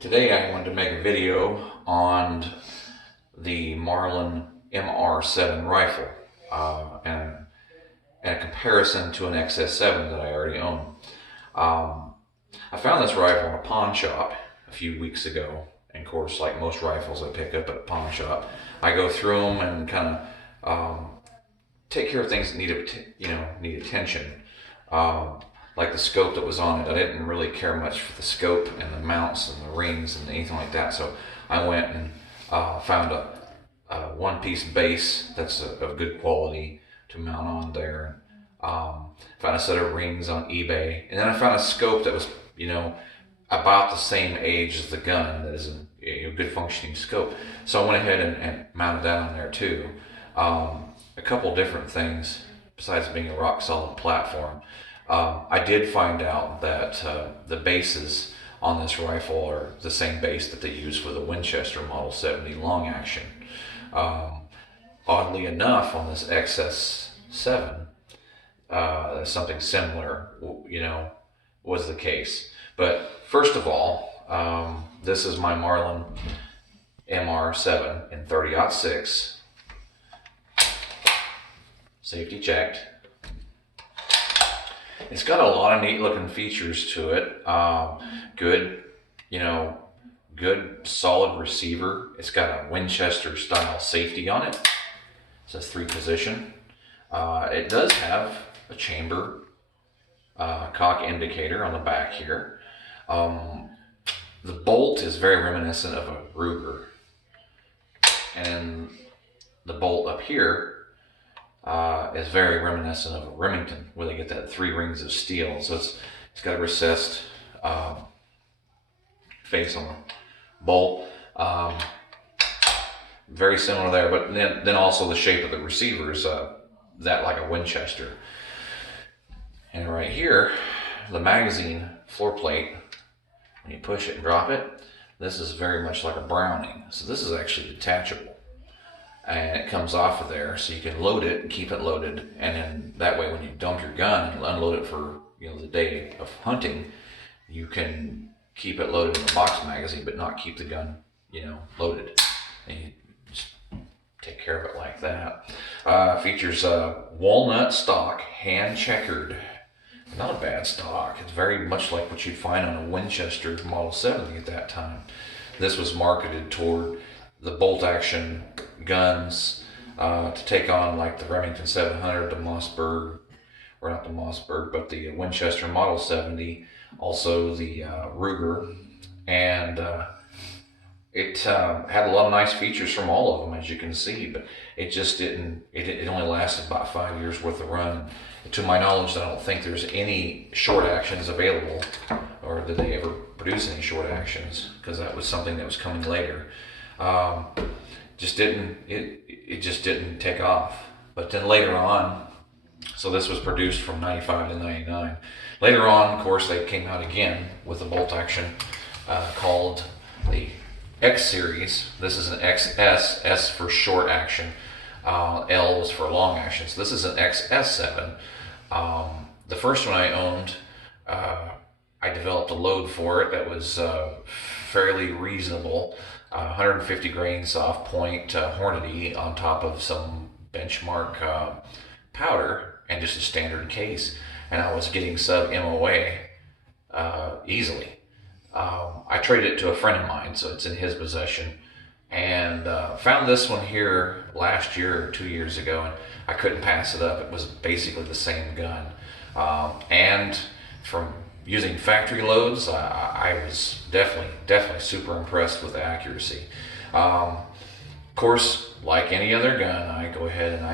Today I wanted to make a video on the Marlin MR-7 rifle and a comparison to an XS7 that I already own. I found this rifle in a pawn shop a few weeks ago, and of course, like most rifles I pick up at a pawn shop, I go through them and kind of take care of things that need attention. Like the scope that was on it, I didn't really care much for the scope and the mounts and the rings and anything like that. So I went and found a one-piece base that's of good quality to mount on there. Found a set of rings on eBay, and then I found a scope that was, about the same age as the gun. That is a good functioning scope. So I went ahead and mounted that on there too. A couple different things besides being a rock solid platform. I did find out that the bases on this rifle are the same base that they use for the Winchester Model 70 long action. Oddly enough, on this XS7, something similar, was the case. But first of all, this is my Marlin MR-7 in 30-06, safety checked. It's got a lot of neat looking features to it. Good solid receiver. It's got a Winchester style safety on it. It says 3-position. It does have a chamber cock indicator on the back here. The bolt is very reminiscent of a Ruger. And the bolt up here is very reminiscent of a Remington, where they get that 3 rings of steel. So it's got a recessed face on the bolt. Very similar there, but then also the shape of the receiver is that like a Winchester. And right here, the magazine floor plate, when you push it and drop it, this is very much like a Browning. So this is actually detachable. And it comes off of there, so you can load it and keep it loaded, and then that way when you dump your gun and unload it for the day of hunting, you can keep it loaded in the box magazine but not keep the gun loaded, and you just take care of it like that. Features walnut stock, hand checkered. Not a bad stock. It's very much like what you'd find on a Winchester Model 70 at that time. This was marketed toward the bolt action guns to take on like the Remington 700, the Mossberg, or not the Mossberg, but the Winchester Model 70, also the Ruger, and it had a lot of nice features from all of them, as you can see, but it just didn't, it only lasted about 5 years worth of run. And to my knowledge, I don't think there's any short actions available, or did they ever produce any short actions, because that was something that was coming later. It just didn't take off. But then later on, so this was produced from 95 to 99. Later on, of course, they came out again with a bolt action called the X series. This is an XS, S for short action, L was for long action. So this is an XS7. The first one I owned, I developed a load for it that was fairly reasonable. 150 grain soft point Hornady on top of some benchmark powder and just a standard case, and I was getting sub MOA easily. I traded it to a friend of mine, so it's in his possession, and found this one here last year or 2 years ago, and I couldn't pass it up. It was basically the same gun, and from using factory loads, I was definitely super impressed with the accuracy. Of course, like any other gun, I go ahead and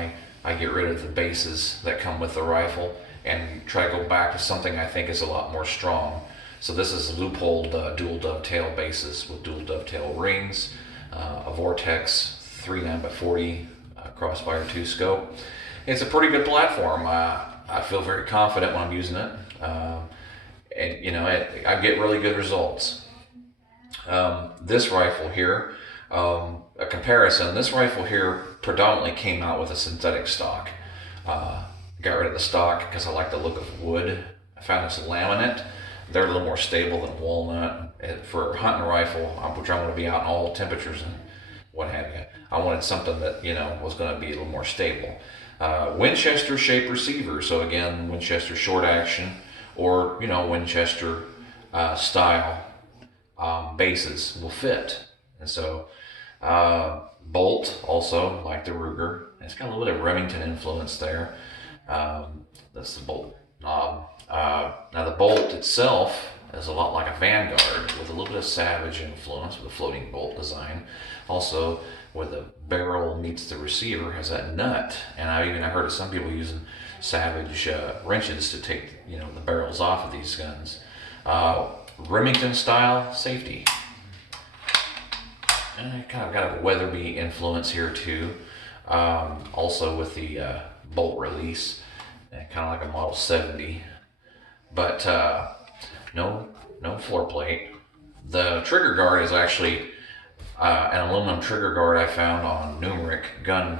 I get rid of the bases that come with the rifle and try to go back to something I think is a lot more strong. So this is loopholed dual dovetail bases with dual dovetail rings, a Vortex 3.9x40 Crossfire 2 scope. It's a pretty good platform. I feel very confident when I'm using it. And I get really good results. This rifle here, a comparison, this rifle here predominantly came out with a synthetic stock. Got rid of the stock because I like the look of wood. I found this laminate they're a little more stable than walnut. For a hunting rifle, which I want to be out in all temperatures and what have you, I wanted something that, you know, was going to be a little more stable. Winchester shape receiver. So again, Winchester short action, or, you know, Winchester style bases will fit. And so bolt also, like the Ruger, it's got a little bit of Remington influence there. That's the bolt knob. Now the bolt itself is a lot like a Vanguard, with a little bit of Savage influence with a floating bolt design. Also, where the barrel meets the receiver has that nut, and I heard of some people using Savage wrenches to take, you know, the barrels off of these guns. Remington style safety. And I kind of got a Weatherby influence here too. Also with the bolt release, kind of like a Model 70, but no floor plate. The trigger guard is actually an aluminum trigger guard I found on numeric gun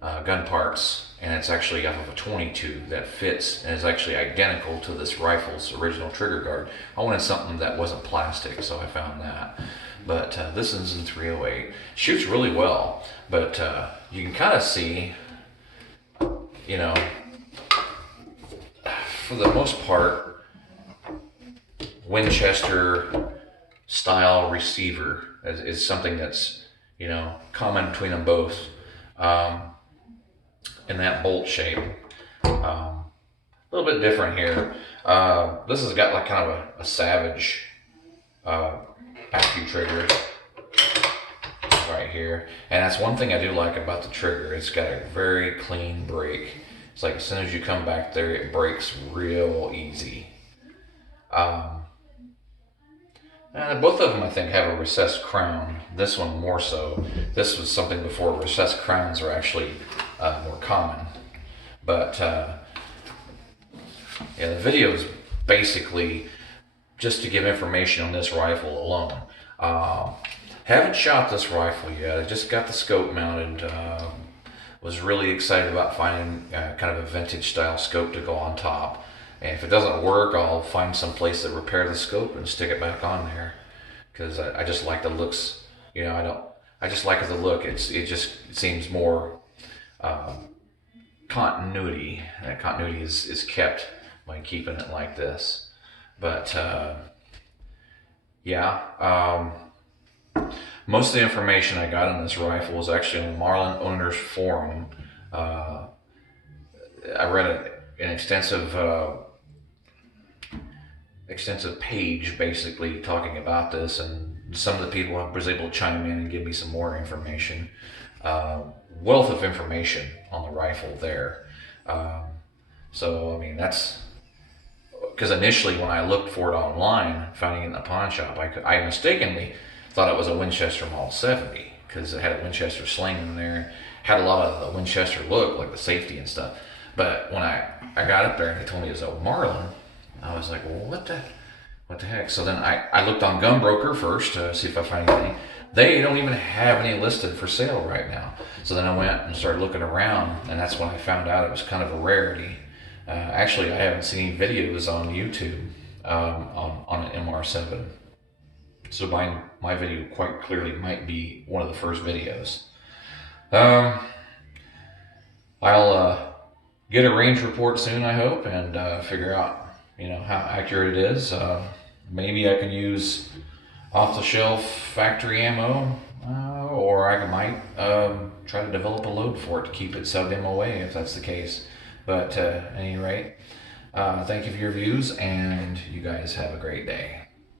parts, and it's actually off of a 22 that fits and is actually identical to this rifle's original trigger guard. I wanted something that wasn't plastic, so I found that. But this is in 308. Shoots really well, but you can kind of see, you know, for the most part, Winchester style receiver is something that's, you know, common between them both, in that bolt shape. A little bit different here. This has got like kind of a Savage trigger right here, and that's one thing I do like about the trigger. It's got a very clean break. It's like as soon as you come back there, it breaks real easy. And both of them, I think, have a recessed crown. This one more so. This was something before recessed crowns are actually more common. But yeah, the video is basically just to give information on this rifle alone. Haven't shot this rifle yet. I just got the scope mounted. Was really excited about finding kind of a vintage style scope to go on top. And if it doesn't work, I'll find some place to repair the scope and stick it back on there. Because I just like the looks. You know, I just like the look. It seems more continuity. That continuity is kept by keeping it like this. But yeah, most of the information I got on this rifle was actually on the Marlin Owners Forum. I read an extensive page basically talking about this, and some of the people was able to chime in and give me some more information. Wealth of information on the rifle there. So I mean, that's because initially when I looked for it online, finding it in the pawn shop, I mistakenly thought it was a Winchester Model 70 because it had a Winchester sling in there, had a lot of the Winchester look, like the safety and stuff. But when I got up there and they told me it was a Marlin, I was like, well, what the heck? So then I looked on Gunbroker first to see if I find anything. They don't even have any listed for sale right now. So then I went and started looking around, and that's when I found out it was kind of a rarity. Actually, I haven't seen any videos on YouTube on an MR-7. So my video quite clearly might be one of the first videos. I'll get a range report soon, I hope, and figure out, you know, how accurate it is. Maybe I can use off-the-shelf factory ammo, or I might try to develop a load for it to keep it sub-MOA if that's the case. But at any rate, thank you for your views, and you guys have a great day.